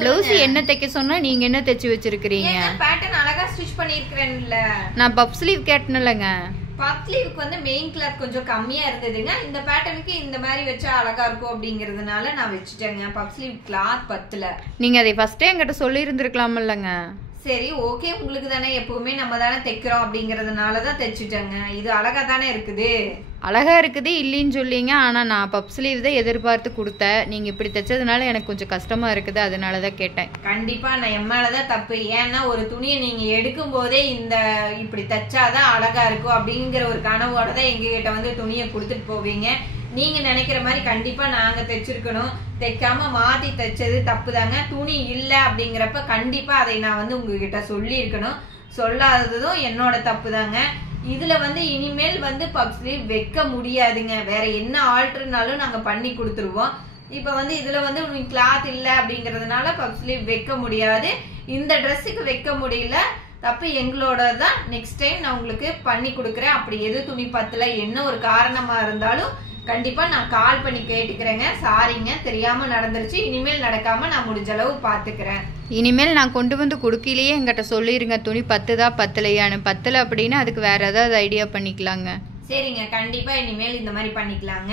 Blouse என்ன தைக்க சொன்னா நீங்க என்ன தைச்சு வச்சிருக்கீங்க? பேட்டர்ன் அழகா ஸ்டிச் பண்ணிருக்கேன்ல. நான் பப் ஸ்லீவ் கேட்டனலங்க. பப் ஸ்லீவுக்கு வந்து மெயின் கிளாத் கொஞ்சம் கம்மியா இருந்ததுங்க. இந்த பேட்டர்னுக்கு இந்த மாதிரி வச்சா அழகா இருக்கும் அப்படிங்கறதுனால நான் வச்சுட்டேங்க. பப் ஸ்லீவ் கிளாத் பத்தல. நீங்க அதை ஃபர்ஸ்டே என்கிட்ட சொல்லி இருந்திருக்கலாம்லங்க. சரி ஓகே, உங்களுக்கு தானே எப்பவுமே நம்ம தானே தைக்கிறோம் அப்படிங்கறதுனாலதான் தைச்சிட்டேங்க. இது அழகா தானே இருக்குது. அழகா இருக்குது இல்லைன்னு சொல்லிங்க. ஆனா நான் பப் ஸ்லீவ் தான் எதிர்பார்த்து கொடுத்தேன். நீங்க இப்படி தைச்சதுனால எனக்கு கொஞ்சம் கஷ்டமா இருக்குது, அதனாலதான் கேட்டேன். கண்டிப்பா நான் என் மேலதான் தப்பு. ஏன்னா ஒரு துணியை நீங்க எடுக்கும் போதே இந்த இப்படி தைச்சாதான் அழகா இருக்கும் அப்படிங்கிற ஒரு கனவோட தான் எங்ககிட்ட வந்து துணியை கொடுத்துட்டு போவீங்க. நீங்க நினைக்கிற மாதிரி கண்டிப்பா நாங்க தைச்சிருக்கணும். தைக்காம மாத்தி தைச்சது தப்பு தாங்க. துணி இல்ல அப்படிங்கிறப்ப கண்டிப்பா அதை நான் வந்து உங்ககிட்ட சொல்லி இருக்கணும். சொல்லாததும் என்னோட தப்பு தாங்க. இதுல வந்து இனிமேல் வந்து பப் ஸ்லீவ் வைக்க முடியாதுங்க. வேற என்ன ஆல்டர்னாலும் நாங்க பண்ணி கொடுத்துருவோம். இப்ப வந்து இதுல வந்து கிளாத் இல்ல அப்படிங்கறதுனால பப் ஸ்லீவ் வைக்க முடியாது. இந்த ட்ரெஸ்ஸுக்கு வைக்க முடியல, தப்பு எங்களோட தான். நெக்ஸ்ட் டைம் நான் உங்களுக்கு பண்ணி கொடுக்குறேன். அப்படி எது துணி பத்தல என்ன ஒரு காரணமா இருந்தாலும் கண்டிப்பா நான் கால் பண்ணி கேட்டுக்கிறேங்க. சாரிங்க, தெரியாம நடந்துருச்சு. இனிமேல் நடக்காம நான் முடிஞ்ச அளவு பாத்துக்கிறேன். இனிமேல் நான் கொண்டு வந்து கொடுக்கலையே என்கிட்ட சொல்லிருங்க துணி பத்துதா பத்தலையான்னு. பத்தல அப்படின்னா அதுக்கு வேற ஏதாவது ஐடியா பண்ணிக்கலாங்க. சரிங்க, கண்டிப்பா இனிமேல் இந்த மாதிரி பண்ணிக்கலாங்க.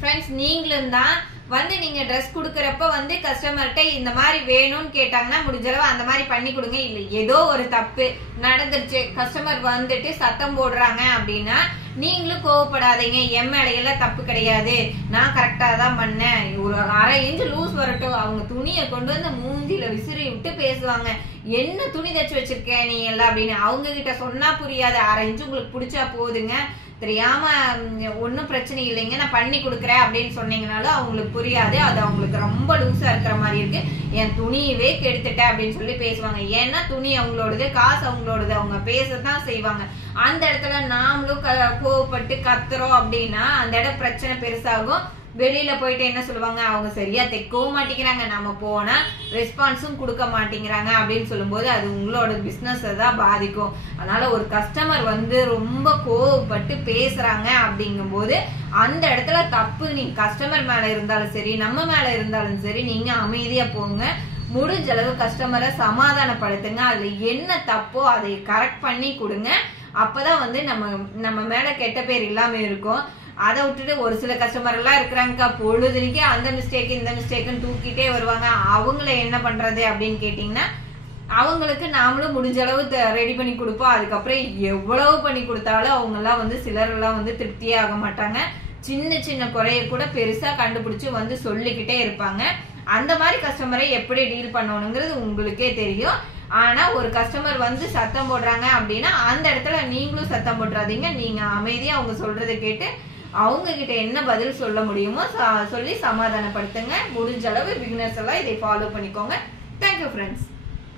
ஃப்ரெண்ட்ஸ், நீங்களும் தான் வந்து நீங்க ட்ரெஸ் கொடுக்கறப்ப வந்து கஸ்டமர்கிட்ட இந்த மாதிரி வேணும்னு கேட்டாங்கன்னா முடிஞ்சளவு அந்த மாதிரி பண்ணி கொடுங்க. இல்ல ஏதோ ஒரு தப்பு நடந்துருச்சு, கஸ்டமர் வந்துட்டு சத்தம் போடுறாங்க அப்படின்னா நீங்களும் கோவப்படாதீங்க. என் மேலையெல்லாம் தப்பு கிடையாது, நான் கரெக்டா தான் பண்ணேன். ஒரு அரை இன்ச்சு லூஸ் வரட்டும், அவங்க துணியை கொண்டு வந்து மூஞ்சில விசிறி விட்டு பேசுவாங்க. என்ன துணி தைச்சு வச்சிருக்க நீ எல்லாம் அப்படின்னு. அவங்க கிட்ட சொன்னா புரியாது. அரை இன்ச்சு உங்களுக்கு பிடிச்சா போதுங்க, தெரியாம ஒன்னும் பிரச்சனை இல்லைங்க, நான் பண்ணி கொடுக்குறேன் அப்படின்னு சொன்னீங்கனாலும் அவங்களுக்கு புரியாது. அது அவங்களுக்கு ரொம்ப லூஸா இருக்கிற மாதிரி இருக்கு, என் துணியவே கெடுத்துட்டேன் அப்படின்னு சொல்லி பேசுவாங்க. ஏன்னா துணி அவங்களோடது, காசு அவங்களோடது, அவங்க பேசத்தான் செய்வாங்க. அந்த இடத்துல நாமளும் கோவப்பட்டு கத்துறோம் அப்படின்னா அந்த இடம் பிரச்சனை பெருசாகும். வெளியில போயிட்டு என்ன சொல்லுவாங்க, அவங்க சரியா தைக்கவும் மாட்டேங்கிறாங்க, நம்ம போனா ரெஸ்பான்ஸும் கொடுக்க மாட்டேங்கிறாங்க அப்படின்னு சொல்லும்போது அது உங்களோட பிசினஸ் தான் பாதிக்கும். அதனால ஒரு கஸ்டமர் வந்து ரொம்ப கோவப்பட்டு பேசுறாங்க அப்படிங்கும் போது அந்த இடத்துல தப்பு நீங்க கஸ்டமர் மேல இருந்தாலும் சரி, நம்ம மேல இருந்தாலும் சரி, நீங்க அமைதியா போங்க. முடிஞ்ச அளவு கஸ்டமரை சமாதானப்படுத்துங்க. அதுல என்ன தப்போ அதை கரெக்ட் பண்ணி கொடுங்க. அப்பதான் வந்து நம்ம மேல கெட்ட பேர் இல்லாம இருக்கும். அதை விட்டுட்டு ஒரு சில கஸ்டமர் எல்லாம் இருக்கிறாங்கக்கா, பொழுதுனிக்கே அந்த மிஸ்டேக் இந்த மிஸ்டேக்னு தூக்கிட்டே வருவாங்க. அவங்கள என்ன பண்றது அப்படின்னு கேட்டீங்கன்னா அவங்களுக்கு நாமளும் முடிஞ்ச அளவு ரெடி பண்ணி கொடுப்போம். அதுக்கப்புறம் எவ்வளவு பண்ணி கொடுத்தாலும் அவங்க எல்லாம் வந்து சிலரெல்லாம் வந்து திருப்தியே ஆக மாட்டாங்க. சின்ன சின்ன குறைய கூட பெருசா கண்டுபிடிச்சு வந்து சொல்லிக்கிட்டே இருப்பாங்க. அந்த மாதிரி கஸ்டமரை எப்படி டீல் பண்ணணுங்கிறது உங்களுக்கே தெரியும். ஆனா ஒரு கஸ்டமர் வந்து சத்தம் போடுறாங்க அப்படின்னா அந்த இடத்துல நீங்களும் சத்தம் போடுறாதீங்க. நீங்க அமைதியா அவங்க சொல்றதை கேட்டு அவங்க கிட்ட என்ன பதில் சொல்ல முடியுமோ சொல்லி சமாதானப்படுத்துங்க. முடிஞ்ச அளவு பிகினர்ஸ் எல்லாம் இதை ஃபாலோ பண்ணிக்கோங்க. Thank you friends.